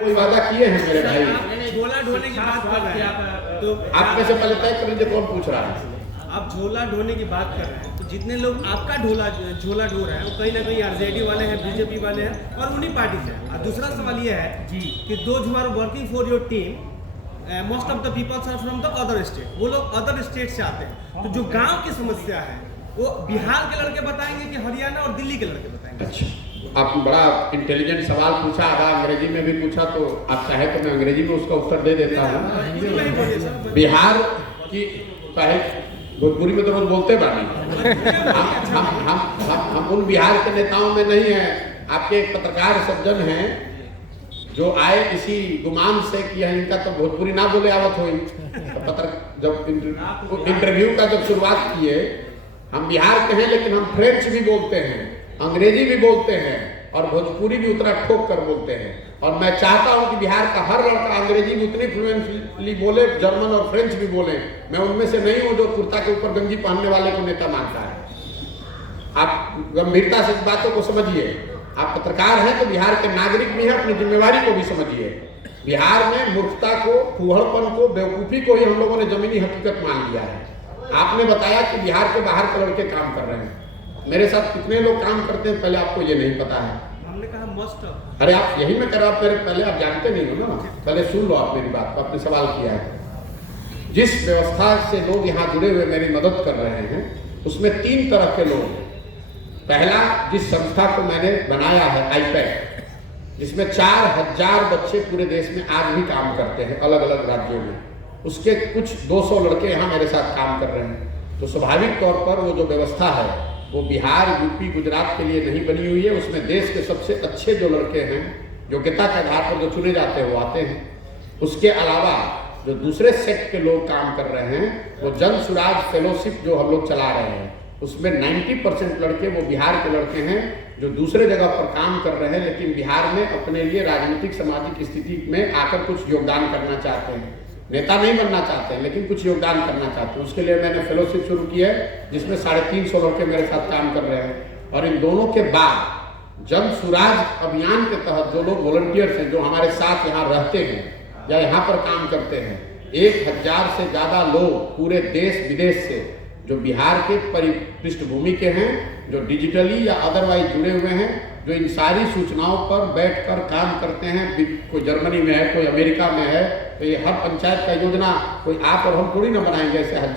कोई वादा किए हैं मेरे भाई? झोला ढोने की बात कर रहे हैं तो आप में से पहले तय कर लीजिए कौन पूछ रहा है। आप झोला ढोने की बात कर रहे हैं तो जितने लोग आपका झोला ढो रहे हैं वो कहीं ना कहीं आरजेडी वाले हैं, बीजेपी वाले हैं और उन्हीं पार्टी से हैं। और दूसरा सवाल ये है कि those who are working for your team most of the peoples are from the other state, वो लोग अदर स्टेट से आते हैं। तो जो गांव की समस्या है वो बिहार के लड़के बताएंगे कि हरियाणा और दिल्ली के लड़के बताएंगे? अच्छा, आपने बड़ा इंटेलिजेंट सवाल पूछा, आधा अंग्रेजी में भी पूछा, तो आप चाहे तो मैं अंग्रेजी में उसका उत्तर दे देता हूँ। बिहार की भोजपुरी में तो रोज बोलते बानी, हम उन बिहार के नेताओं में नहीं हैं। आपके एक पत्रकार सज्जन हैं जो आए इसी गुमान से कि इनका तो भोजपुरी ना बोले आवत हुई, तो जब इंटरव्यू का जब शुरुआत किए, हम बिहार के हैं लेकिन हम फ्रेंच भी बोलते हैं, अंग्रेजी भी बोलते हैं और भोजपुरी भी उतना ठोक कर बोलते हैं। और मैं चाहता हूं कि बिहार का हर लड़का अंग्रेजी भी उतनी फ्लुएंटली बोले, जर्मन और फ्रेंच भी बोले। मैं उनमें से नहीं हूं जो कुर्ता के ऊपर गंजी पहनने वाले को नेता मानता है। आप गंभीरता से इस बातों को समझिए। आप पत्रकार हैं तो बिहार के नागरिक भी हैं, अपनी जिम्मेवारी को भी समझिए। बिहार में मूर्खता को, फूहड़पन को, बेवकूफ़ी को ही हम लोगों ने जमीनी हकीकत मान लिया है। आपने बताया कि बिहार के बाहर के लड़के काम कर रहे हैं, मेरे साथ कितने लोग काम करते हैं पहले आपको ये नहीं पता है? हमने कहा मस्ट। अरे आप यही में कर, आप मेरे पहले आप जानते नहीं हो ना, पहले सुन लो आप मेरी बात। आपने सवाल किया है, जिस व्यवस्था से लोग यहाँ जुड़े हुए मेरी मदद कर रहे हैं उसमें 3 तरह के लोग हैं। पहला, जिस संस्था को मैंने बनाया है आईपैक, जिसमें 4000 बच्चे पूरे देश में आज भी काम करते हैं अलग अलग राज्यों में, उसके कुछ 200 लड़के यहाँ मेरे साथ काम कर रहे हैं। तो स्वाभाविक तौर पर वो जो व्यवस्था है वो बिहार, यूपी, गुजरात के लिए नहीं बनी हुई है। उसमें देश के सबसे अच्छे जो लड़के हैं, योग्यता के आधार पर जो चुने जाते हैं वो आते हैं। उसके अलावा जो दूसरे सेक्ट के लोग काम कर रहे हैं, वो जन सुराज फेलोशिप जो हम लोग चला रहे हैं, उसमें 90% लड़के वो बिहार के लड़के हैं जो दूसरे जगह पर काम कर रहे हैं लेकिन बिहार में अपने लिए राजनीतिक सामाजिक स्थिति में आकर कुछ योगदान करना चाहते हैं। नेता नहीं बनना चाहते हैं लेकिन कुछ योगदान करना चाहते हैं। उसके लिए मैंने फेलोशिप शुरू की है जिसमें 350 लड़के मेरे साथ काम कर रहे हैं। और इन दोनों के बाद जन सुराज अभियान के तहत जो लोग वॉलंटियर्स हैं, जो हमारे साथ यहाँ रहते हैं या यहाँ पर काम करते हैं, 1000 से ज़्यादा लोग पूरे देश विदेश से जो बिहार के पृष्ठभूमि के हैं, जो डिजिटली या अदरवाइज जुड़े हुए हैं, जो इन सारी सूचनाओं पर बैठकर काम करते हैं। कोई जर्मनी में है, कोई अमेरिका में है, तो ये हर पंचायत का योजना कोई आप और हम थोड़ी ना बनाएंगे ऐसे